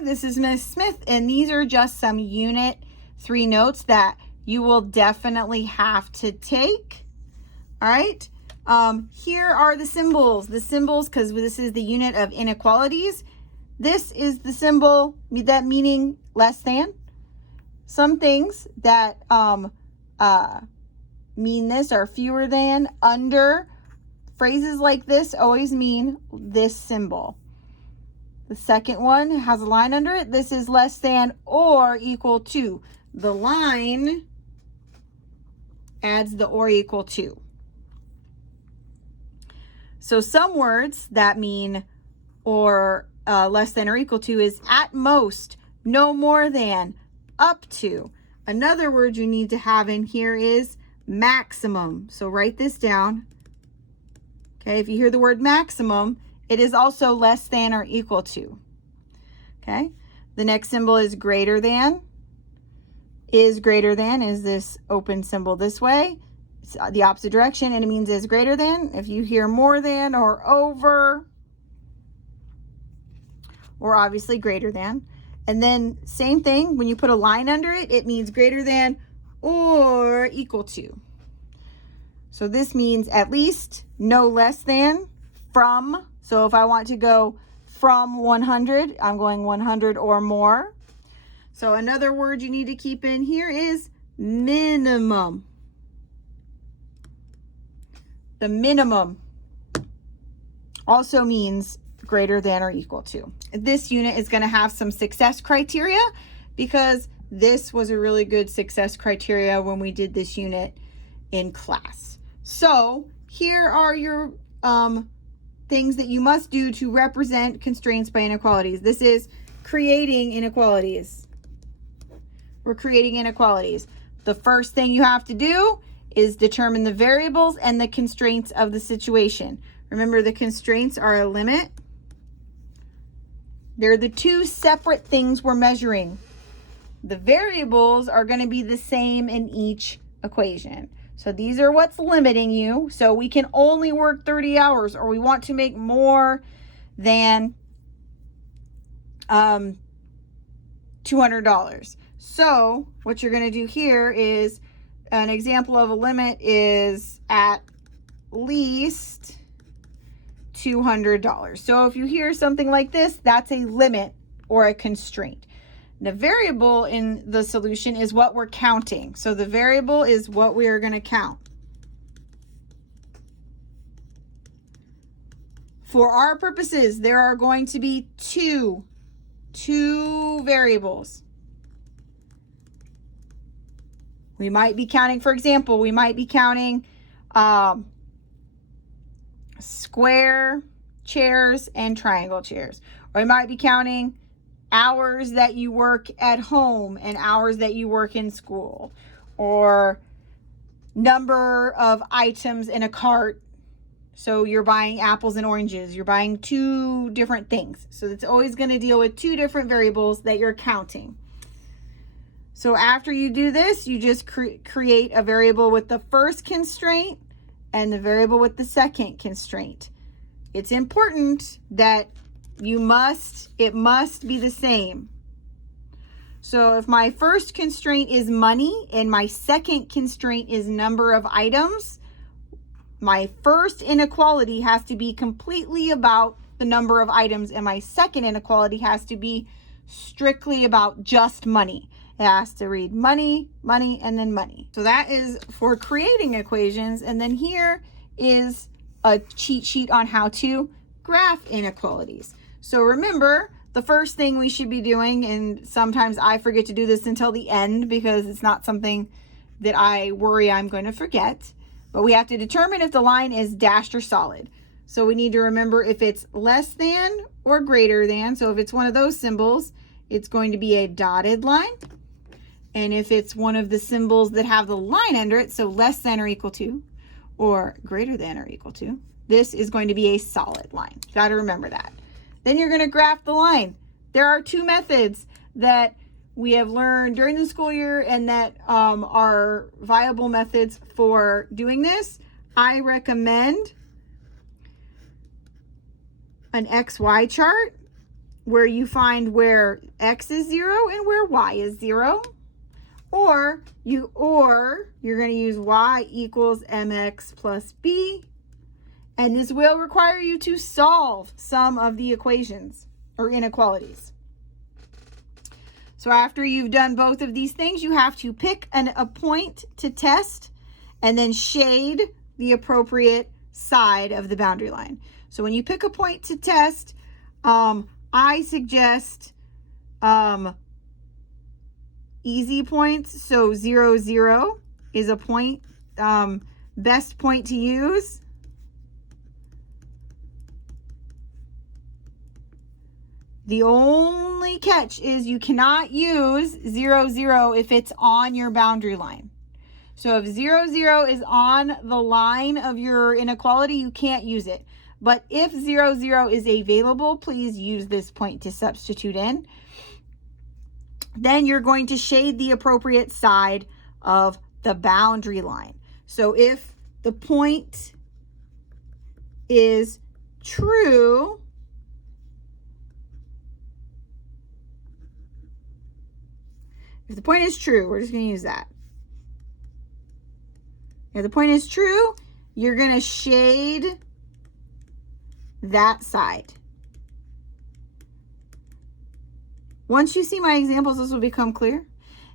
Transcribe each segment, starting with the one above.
Hi, this is Miss Smith, and these are just some Unit 3 notes that you will definitely have to take. All right. Here are the symbols, because this is the unit of inequalities. This is the symbol that meaning less than. Some things that mean this are fewer than, under. Phrases like this always mean this symbol. The second one has a line under it. This is less than or equal to. The line adds the or equal to. So some words that mean or less than or equal to is at most, no more than, up to. Another word you need to have in here is maximum. So write this down. Okay, if you hear the word maximum, it is also less than or equal to. Okay, the next symbol is greater than. Is greater than is this open symbol this way. It's the opposite direction, and it means is greater than. If you hear more than or over, or obviously greater than. And then same thing, when you put a line under it, it means greater than or equal to. So this means at least, no less than, from. So if I want to go from 100, I'm going 100 or more. So another word you need to keep in here is minimum. The minimum also means greater than or equal to. This unit is going to have some success criteria because this was a really good success criteria when we did this unit in class. So here are your things that you must do to represent constraints by inequalities. This is creating inequalities. We're creating inequalities. The first thing you have to do is determine the variables and the constraints of the situation. Remember, the constraints are a limit. They're the two separate things we're measuring. The variables are going to be the same in each equation. So these are what's limiting you. So we can only work 30 hours, or we want to make more than $200. So what you're going to do here is an example of a limit is at least $200. So if you hear something like this, that's a limit or a constraint. The variable in the solution is what we're counting. So the variable is what we are going to count. For our purposes, there are going to be two variables. We might be counting, for example, we might be counting square chairs and triangle chairs. Or we might be counting hours that you work at home and hours that you work in school, or number of items in a cart. So you're buying apples and oranges. You're buying two different things. So it's always going to deal with two different variables that you're counting. So after you do this, you just create a variable with the first constraint and the variable with the second constraint. It's important that it must be the same. So if my first constraint is money and my second constraint is number of items, my first inequality has to be completely about the number of items, and my second inequality has to be strictly about just money. It has to read money, money, and then money. So that is for creating equations. And then here is a cheat sheet on how to graph inequalities. So remember, the first thing we should be doing, and sometimes I forget to do this until the end because it's not something that I worry I'm going to forget, but we have to determine if the line is dashed or solid. So we need to remember if it's less than or greater than. So if it's one of those symbols, it's going to be a dotted line. And if it's one of the symbols that have the line under it, so less than or equal to, or greater than or equal to, this is going to be a solid line. Got to remember that. Then you're going to graph the line. There are two methods that we have learned during the school year and that are viable methods for doing this. I recommend an XY chart where you find where x is 0 and where y is 0. Or you're going to use y equals mx plus b. And this will require you to solve some of the equations or inequalities. So after you've done both of these things, you have to pick a point to test and then shade the appropriate side of the boundary line. So when you pick a point to test, I suggest easy points. So 0, 0 is a point, best point to use. The only catch is you cannot use 0, 0 if it's on your boundary line. So if 0, 0 is on the line of your inequality, you can't use it. But if 0, 0 is available, please use this point to substitute in. Then you're going to shade the appropriate side of the boundary line. So if the point is true, we're just going to use that. If the point is true, you're going to shade that side. Once you see my examples, this will become clear.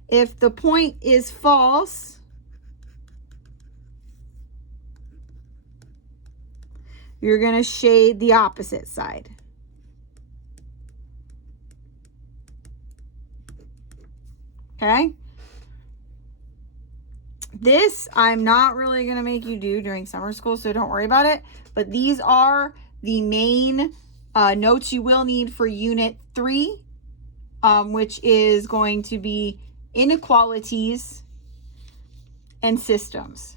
If the point is false, you're going to shade the opposite side. Okay? This I'm not really going to make you do during summer school, so don't worry about it. But these are the main notes you will need for Unit 3, which is going to be inequalities and systems.